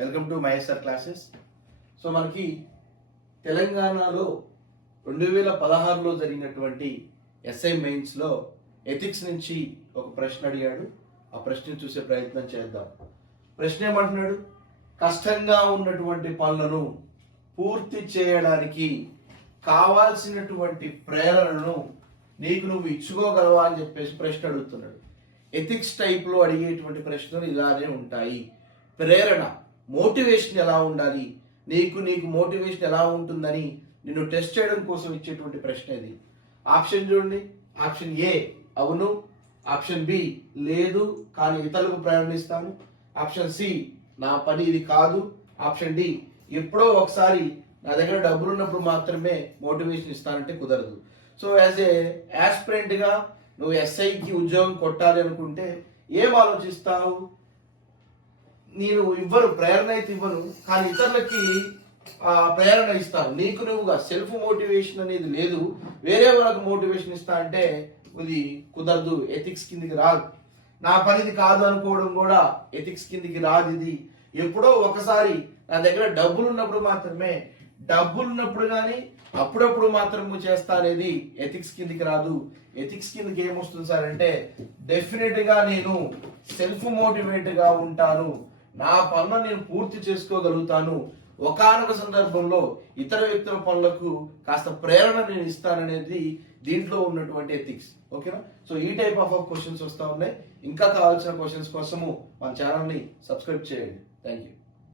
Welcome to my SR classes. So మనకి తెలంగాణలో 2016లో జరిగినటువంటి ఎస్ఐ మెయిన్స్లో ఎథిక్స్ నుంచి ఒక ప్రశ్న అడిగాడు. ఆ ప్రశ్న చూసే ప్రయత్నం చేద్దాం. ప్రశ్న ఏమంటున్నాడు? కష్టంగా ఉన్నటువంటి పనులను పూర్తి చేయడానికి కావాల్సినటువంటి ప్రేరణను నీకు నువ్వు ఇచ్చుకోగలవా అని చెప్పేసి ప్రశ్న అడుగుతున్నాడు. ఎథిక్స్ టైప్లో అడిగేటువంటి ప్రశ్నలు ఇలానే ఉంటాయి. ప్రేరణ, మోటివేషన్ ఎలా ఉండాలి, నీకు మోటివేషన్ ఎలా ఉంటుందని నిన్ను టెస్ట్ చేయడం కోసం ఇచ్చేటువంటి ప్రశ్న ఇది. ఆప్షన్ చూడండి. ఆప్షన్ ఏ అవును, ఆప్షన్ బి లేదు కానీ ఇతరులకు ప్రేరణిస్తాను, ఆప్షన్ సి నా పని ఇది కాదు, ఆప్షన్ డి ఎప్పుడో ఒకసారి నా దగ్గర డబ్బులు ఉన్నప్పుడు మాత్రమే మోటివేషన్ ఇస్తానంటే కుదరదు. సో యాజ్ ఏ యాస్పిరెంట్గా నువ్వు ఎస్ఐకి ఉద్యోగం కొట్టాలి అనుకుంటే ఏం ఆలోచిస్తావు? నేను ఇవ్వను, ప్రేరణ అయితే ఇవ్వను, కానీ ఇతరులకి ప్రేరణ ఇస్తాను. నీకు నువ్వుగా సెల్ఫ్ మోటివేషన్ అనేది లేదు, వేరే వాళ్ళకి మోటివేషన్ ఇస్తా అంటే ఇది కుదరదు, ఎథిక్స్ కిందికి రాదు. నా పనిది కాదు అనుకోవడం కూడా ఎథిక్స్ కిందికి రాదు. ఇది ఎప్పుడో ఒకసారి నా దగ్గర డబ్బులు ఉన్నప్పుడు మాత్రమే, డబ్బులు ఉన్నప్పుడు కానీ అప్పుడప్పుడు మాత్రము చేస్తా అనేది ఎథిక్స్ కిందికి రాదు. ఎథిక్స్ కిందకి ఏమొస్తుంది సార్ అంటే డెఫినెట్ గా నేను సెల్ఫ్ మోటివేట్ గా ఉంటాను, నా పనులను నేను పూర్తి చేసుకోగలుగుతాను, ఒకానొక సందర్భంలో ఇతర వ్యక్తుల పనులకు కాస్త ప్రేరణ నేను ఇస్తాననేది దీంట్లో ఉన్నటువంటి ఎథిక్స్. ఓకేనా? సో ఈ టైప్ ఆఫ్ క్వశ్చన్స్ వస్తూ ఉన్నాయి. ఇంకా కావాల్సిన క్వశ్చన్స్ కోసము మన ఛానల్ని సబ్స్క్రైబ్ చేయండి. Thank you.